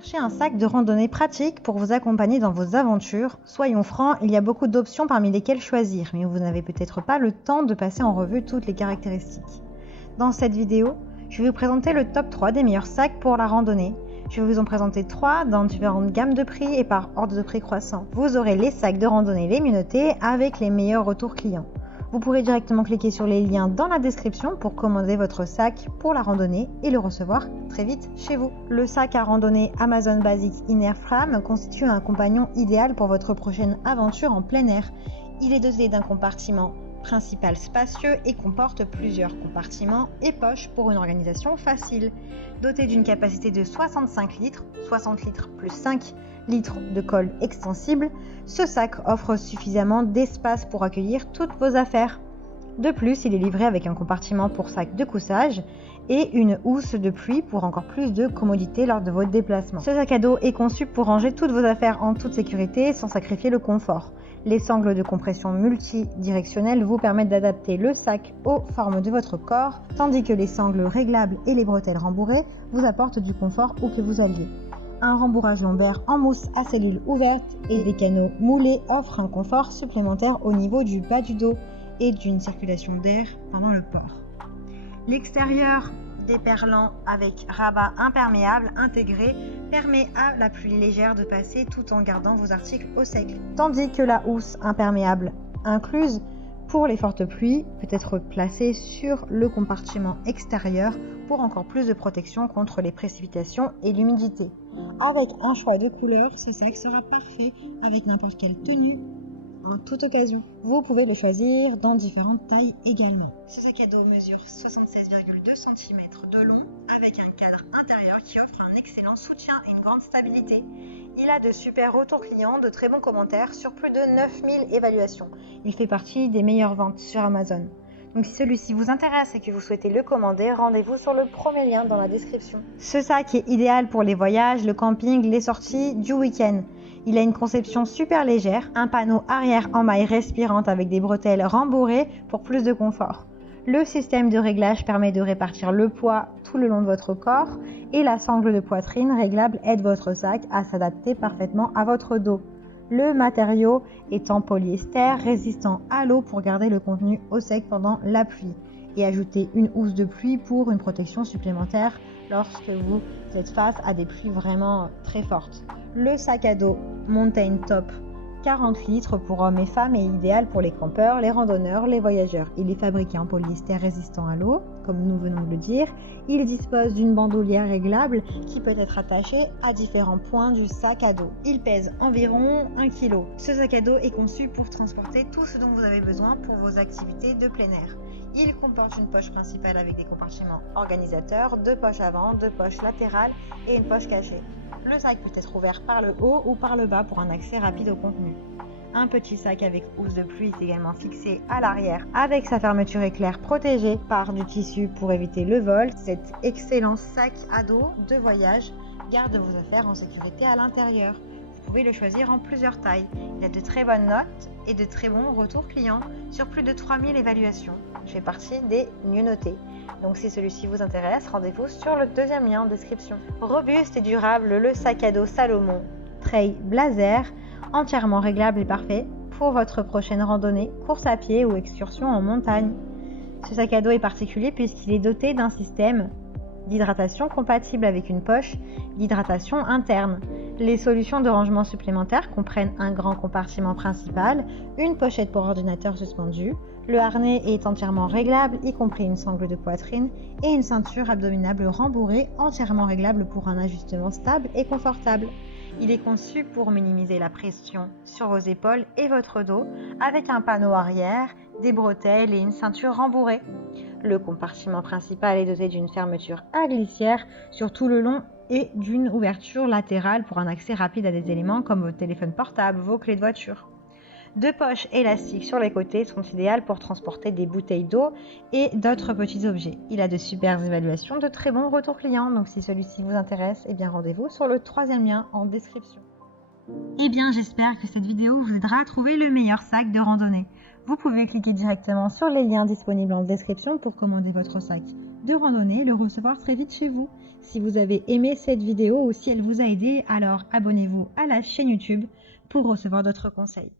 Cherchez un sac de randonnée pratique pour vous accompagner dans vos aventures. Soyons francs, il y a beaucoup d'options parmi lesquelles choisir, mais vous n'avez peut-être pas le temps de passer en revue toutes les caractéristiques. Dans cette vidéo, je vais vous présenter le top 3 des meilleurs sacs pour la randonnée. Je vais vous en présenter 3 dans différentes gammes de prix et par ordre de prix croissant. Vous aurez les sacs de randonnée les mieux notés avec les meilleurs retours clients. Vous pourrez directement cliquer sur les liens dans la description pour commander votre sac pour la randonnée et le recevoir très vite chez vous. Le sac à randonnée Amazon Basics Inner Frame constitue un compagnon idéal pour votre prochaine aventure en plein air. Il est doté d'un compartiment principal spacieux et comporte plusieurs compartiments et poches pour une organisation facile. Doté d'une capacité de 65 litres, 60 litres plus 5 litres de colle extensible, ce sac offre suffisamment d'espace pour accueillir toutes vos affaires. De plus, il est livré avec un compartiment pour sac de couchage et une housse de pluie pour encore plus de commodité lors de votre déplacement. Ce sac à dos est conçu pour ranger toutes vos affaires en toute sécurité sans sacrifier le confort. Les sangles de compression multidirectionnelles vous permettent d'adapter le sac aux formes de votre corps, tandis que les sangles réglables et les bretelles rembourrées vous apportent du confort où que vous alliez. Un rembourrage lombaire en mousse à cellules ouvertes et des canaux moulés offrent un confort supplémentaire au niveau du bas du dos et d'une circulation d'air pendant le port. L'extérieur déperlant avec rabat imperméable intégré permet à la pluie légère de passer tout en gardant vos articles au sec. Tandis que la housse imperméable incluse pour les fortes pluies peut être placée sur le compartiment extérieur pour encore plus de protection contre les précipitations et l'humidité. Avec un choix de couleurs, ce sac sera parfait avec n'importe quelle tenue en toute occasion. Vous pouvez le choisir dans différentes tailles également. Ce sac à dos mesure 76,2 cm de long avec un cadre intérieur qui offre un excellent soutien et une grande stabilité. Il a de super retours clients, de très bons commentaires sur plus de 9000 évaluations. Il fait partie des meilleures ventes sur Amazon. Donc si celui-ci vous intéresse et que vous souhaitez le commander, rendez-vous sur le premier lien dans la description. Ce sac est idéal pour les voyages, le camping, les sorties du week-end. Il a une conception super légère, un panneau arrière en maille respirante avec des bretelles rembourrées pour plus de confort. Le système de réglage permet de répartir le poids tout le long de votre corps et la sangle de poitrine réglable aide votre sac à s'adapter parfaitement à votre dos. Le matériau est en polyester résistant à l'eau pour garder le contenu au sec pendant la pluie et ajouter une housse de pluie pour une protection supplémentaire lorsque vous êtes face à des pluies vraiment très fortes. Le sac à dos Mountain Top 40 litres pour hommes et femmes est idéal pour les campeurs, les randonneurs, les voyageurs. Il est fabriqué en polyester résistant à l'eau, comme nous venons de le dire. Il dispose d'une bandoulière réglable qui peut être attachée à différents points du sac à dos. Il pèse environ 1 kg. Ce sac à dos est conçu pour transporter tout ce dont vous avez besoin pour vos activités de plein air. Il comporte une poche principale avec des compartiments organisateurs, 2 poches avant, 2 poches latérales et une poche cachée. Le sac peut être ouvert par le haut ou par le bas pour un accès rapide au contenu. Un petit sac avec housse de pluie est également fixé à l'arrière avec sa fermeture éclair protégée par du tissu pour éviter le vol. Cet excellent sac à dos de voyage garde vos affaires en sécurité à l'intérieur. Vous pouvez le choisir en plusieurs tailles. Il a de très bonnes notes et de très bons retours clients sur plus de 3000 évaluations. Je fais partie des mieux notés. Donc si celui-ci vous intéresse, rendez-vous sur le deuxième lien en description. Robuste et durable, le sac à dos Salomon Trail Blazer, entièrement réglable et parfait pour votre prochaine randonnée, course à pied ou excursion en montagne. Ce sac à dos est particulier puisqu'il est doté d'un système d'hydratation compatible avec une poche d'hydratation interne. Les solutions de rangement supplémentaires comprennent un grand compartiment principal, une pochette pour ordinateur suspendu. Le harnais est entièrement réglable, y compris une sangle de poitrine et une ceinture abdominale rembourrée entièrement réglable pour un ajustement stable et confortable. Il est conçu pour minimiser la pression sur vos épaules et votre dos avec un panneau arrière, des bretelles et une ceinture rembourrée. Le compartiment principal est doté d'une fermeture à glissière sur tout le long et d'une ouverture latérale pour un accès rapide à des éléments comme votre téléphone portable, vos clés de voiture. 2 poches élastiques sur les côtés sont idéales pour transporter des bouteilles d'eau et d'autres petits objets. Il a de super évaluations, de très bons retours clients, donc si celui-ci vous intéresse, rendez-vous sur le 3e lien en description. J'espère que cette vidéo vous aidera à trouver le meilleur sac de randonnée. Vous pouvez cliquer directement sur les liens disponibles en description pour commander votre sac. de randonnée, le recevoir très vite chez vous. Si vous avez aimé cette vidéo ou si elle vous a aidé, alors abonnez-vous à la chaîne YouTube pour recevoir d'autres conseils.